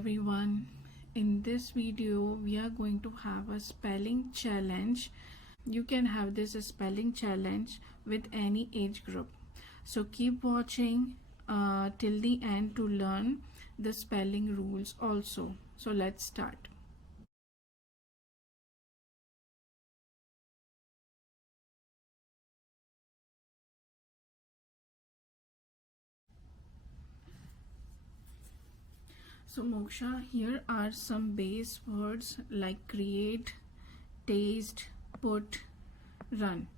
everyone. In this video we are going to have a spelling challenge. You can have this spelling challenge with any age group, so keep watching till the end to learn the spelling rules also. So let's start. So Moksha, here are some base words like create, taste, put, run.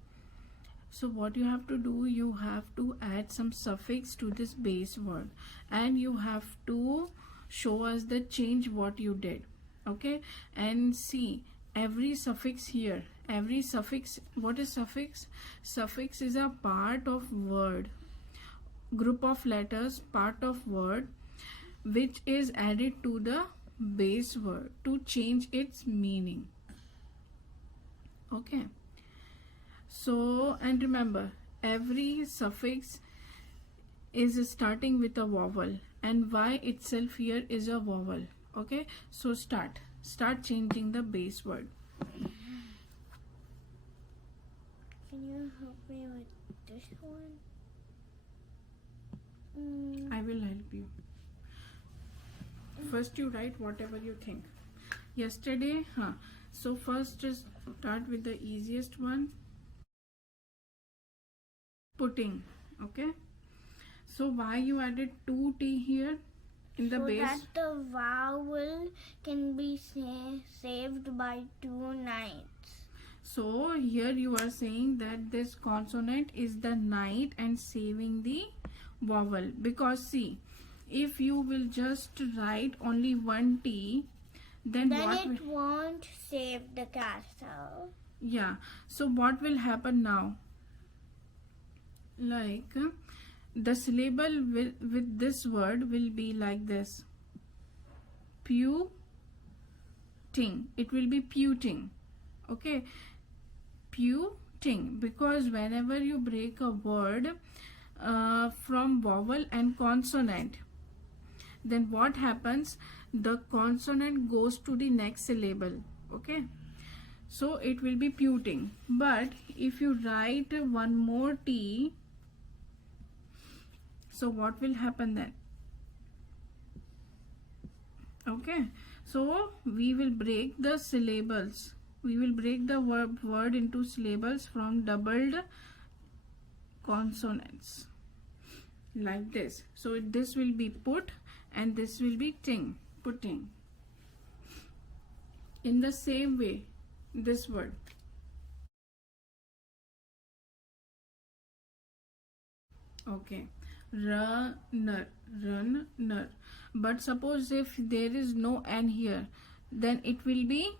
So what you have to do, you have to add some suffix to this base word and you have to show us the change what you did. Okay, and see every suffix here, every suffix, what is suffix? Suffix is a part of word, group of letters, part of word which is added to the base word to change its meaning. Okay, so and remember every suffix is starting with a vowel and Y itself here is a vowel. Okay, so start changing the base word. Can you help me with this one? I will help you. First you write whatever you think. Yesterday, so first just start with the easiest one. Putting. Okay, so why you added 2T here in the base? So that the vowel can be saved by 2 nights. So here you are saying that this consonant is the night and saving the vowel, because see, if you will just write only one T, then it won't save the castle. Yeah, so what will happen now? Like the syllable with this word will be like this: puting. It will be puting. Okay, puting, because whenever you break a word from vowel and consonant, then what happens? The consonant goes to the next syllable. Okay, so it will be puting. But if you write one more T, so what will happen then? Okay, so we will break the syllables. We will break the word into syllables from doubled consonants like this. So this will be put and this will be ting, putting. In the same way, this word. Okay, runner, runner. But suppose if there is no N here, then it will be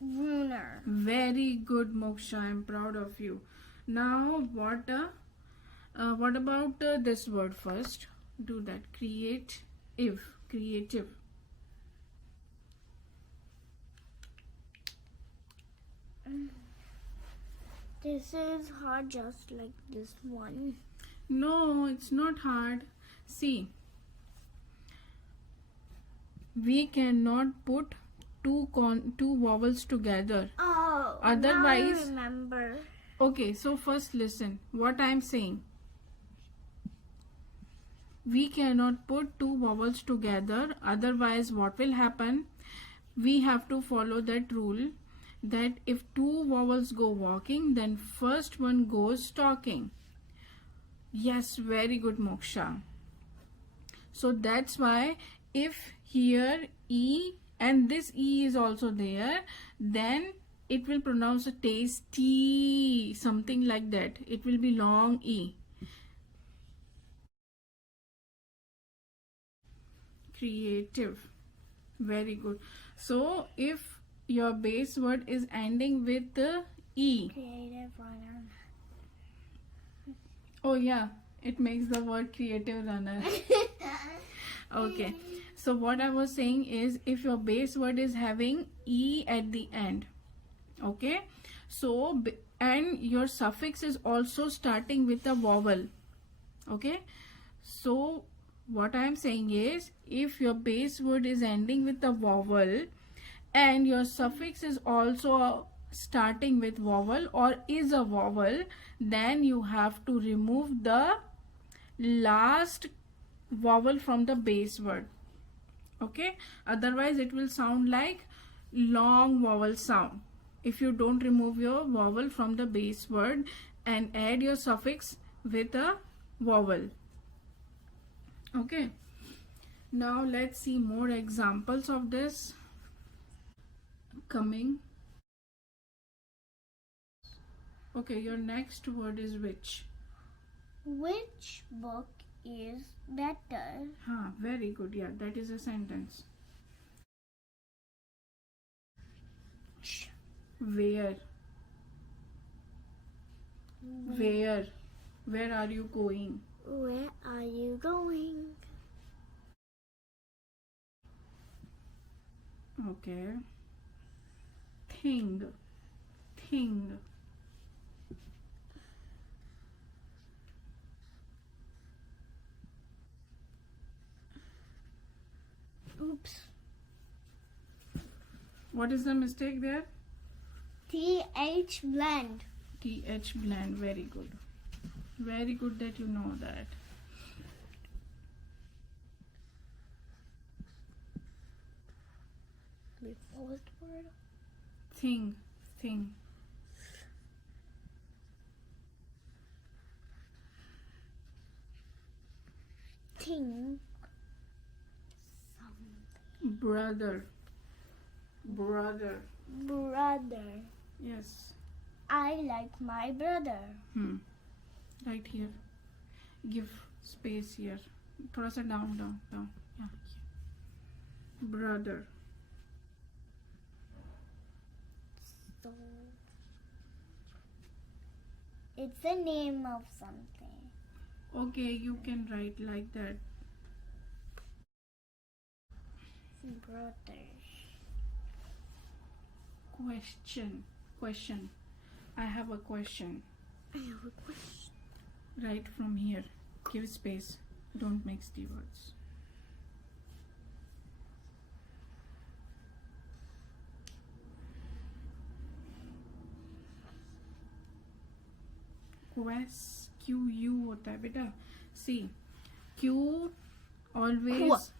runner. Very good, Moksha. I'm proud of you. Now what about this word first? Do that. Creative. Creative. This is hard, just like this one. No, it's not hard. See, we cannot put two vowels together. Oh, otherwise, now I remember. Okay, so first listen what I'm saying. We cannot put two vowels together, otherwise what will happen? We have to follow that rule that if two vowels go walking, then first one goes talking. Yes, very good, Moksha. So that's why if here E and this E is also there, then it will pronounce a tasty, something like that. It will be long E. Creative. Very good. So if your base word is ending with the E. Creative runner. Oh yeah, it makes the word creative runner. Okay, so what I was saying is if your base word is having E at the end, okay, so and your suffix is also starting with a vowel, okay, so what I am saying is, if your base word is ending with a vowel and your suffix is also starting with vowel or is a vowel, then you have to remove the last vowel from the base word. Okay, otherwise it will sound like long vowel sound if you don't remove your vowel from the base word and add your suffix with a vowel. Okay, now let's see more examples of this coming. Okay, your next word is which? Which book is better? Very good. Yeah, that is a sentence. Where? Where are you going? Where are you going? Okay. Thing. Oops. What is the mistake there? TH blend. TH blend. Very good. Very good that you know that. The fourth word. Thing. Thing. Brother. Yes. I like my brother. Right here. Give space here. थोड़ा सा down. Yeah. Brother. So it's the name of something. Okay, you can write like that. Brother. Question. I have a question. I have a question. Right from here. Give space. Don't mix the words. QU होता है बेटा. See, Q always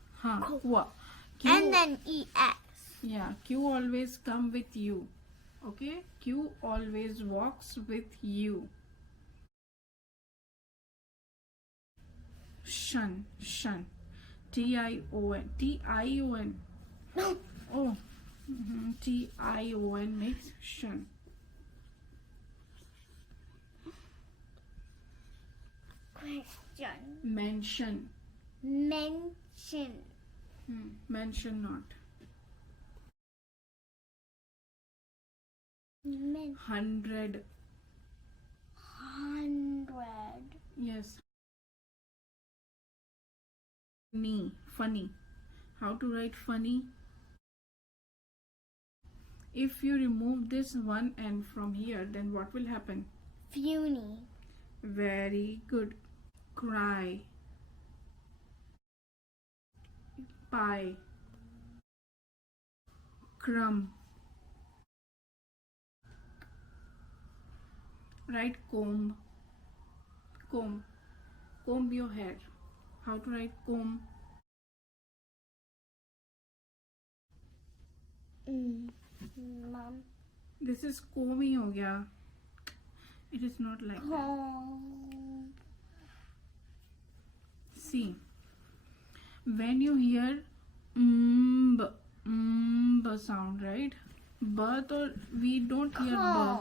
Q. And then EX. Yeah, Q always come with you. Okay, Q always walks with you. Shun. T-I-O-N. No. Oh, T-I-O-N makes shun. Question. Mention. Mention not. 100. Yes. Funny. How to write funny? If you remove this one N from here, then what will happen? Puny. Very good. Cry. Pie. Crumb. Write comb. Comb your hair. How to write comb? Mom. This is comb ही हो गया. It is not like that. See, when you hear sound, right? But we don't hear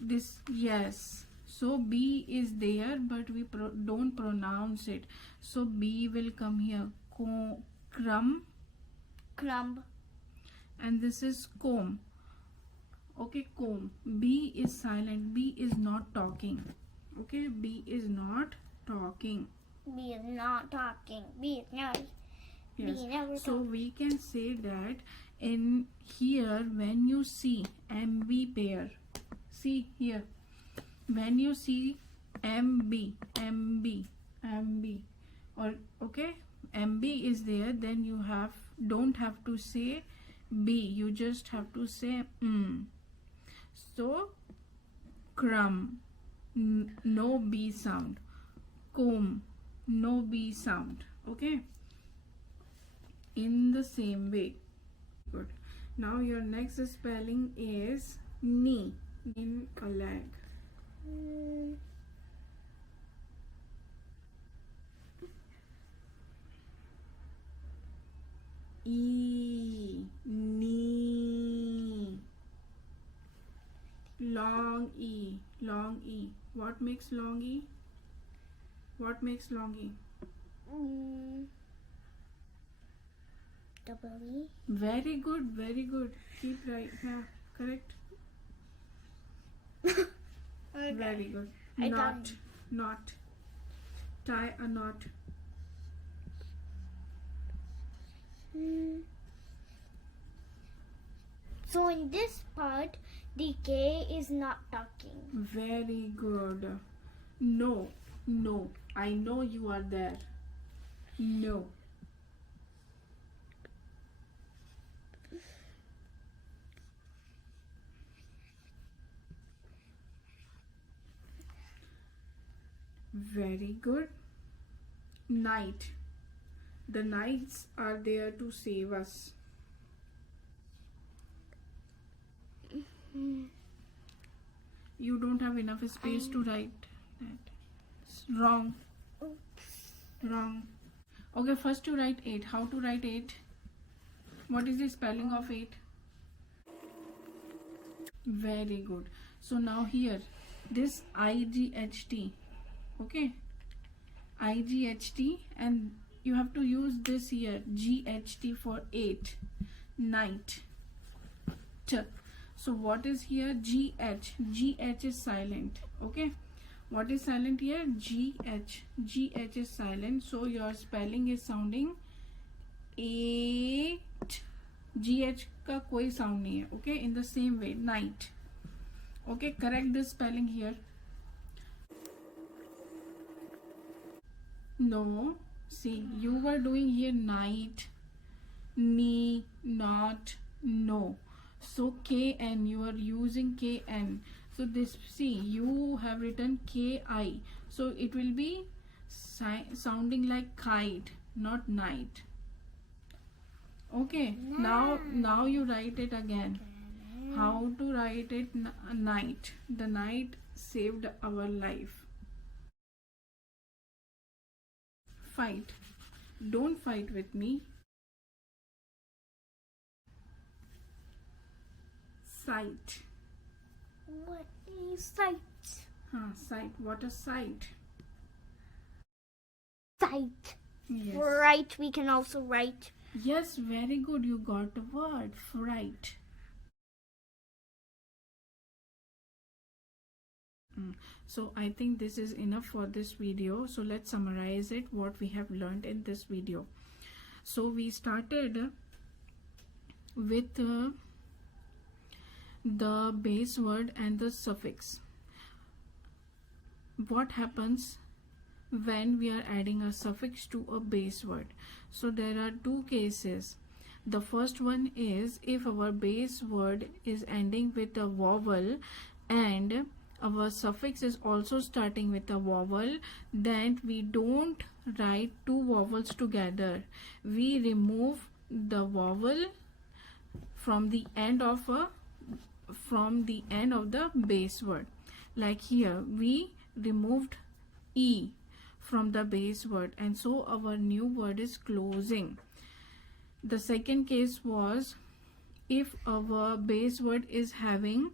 this. Yes. So B is there, but we don't pronounce it. So B will come here. Crumb. And this is comb. Okay, comb. B is silent. B is not talking. Okay, B is not talking. B is not talking. B is not. Yes. B never So talks. we can say that in here when you see MB pair. See here. When you see MB. or okay, MB is there, then you don't have to say B, you just have to say So crumb, no B sound. Comb, no B sound. Okay, in the same way. Good. Now your next spelling is knee, in a leg. Knee. Long E, long E. What makes long E? What makes long E? Double E. Very good, very good. Keep right. Yeah, correct. Okay. Very good. I Knot, got it. knot. Tie a knot. So in this part, the K is not talking. Very good. No, no. I know you are there. No. Very good. Night. The knights are there to save us. You don't have enough space to write that. It's wrong. Wrong. Okay, first to write 8. How to write 8? What is the spelling of 8? Very good. So now here, this IGHT. Okay, IGHT, and you have to use this here GHT for 8. Night. So what is here? GH. GH is silent. Okay, what is silent here? GH. GH is silent, so your spelling is sounding 8. GH का कोई sound नहीं है. Okay, in the same way, night. Okay, correct this spelling here. No, see, you were doing here night, knee, not, no. So KN, you are using KN. So this, see, you have written KI. So it will be sounding like kite, not night. Okay, now you write it again. How to write it? Night. The night saved our life. Fight. Don't fight with me. Sight. What is sight? Sight. What a sight. Sight. Yes. Right, we can also write. Yes, very good. You got the word. Fright. So I think this is enough for this video. So let's summarize it, what we have learned in this video. So we started with the base word and the suffix. What happens when we are adding a suffix to a base word? So there are two cases. The first one is if our base word is ending with a vowel and our suffix is also starting with a vowel, then we don't write two vowels together. We remove the vowel from the end of the base word. Like here, we removed E from the base word, and so our new word is closing. The second case was if our base word is having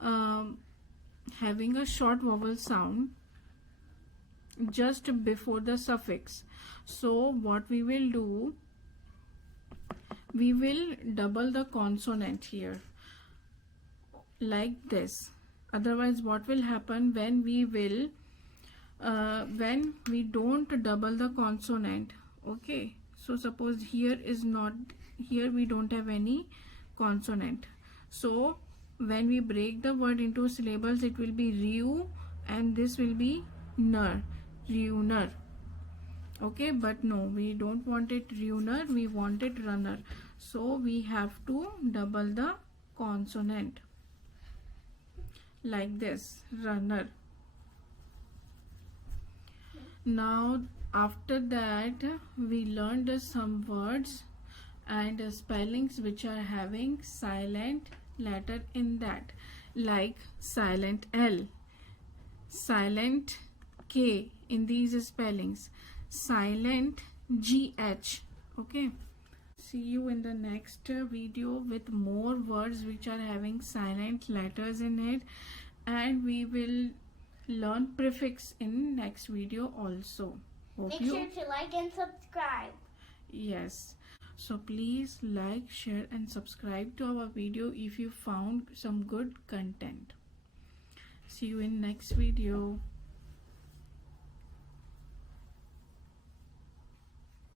a short vowel sound just before the suffix. So what we will do, we will double the consonant here like this. Otherwise what will happen when we don't double the consonant? Okay, so suppose here we don't have any consonant. So when we break the word into syllables, it will be riu and this will be ner, riuner. Okay, but no, we don't want it ruiner, we want it runner. So we have to double the consonant like this, runner. Now after that we learned some words and spellings which are having silent letter in that, like silent L, silent K in these spellings, silent GH. Okay, see you in the next video with more words which are having silent letters in it, and we will learn prefix in next video also. Hope Make you sure to like and subscribe. Yes, so please like, share and subscribe to our video if you found some good content. See you in next video.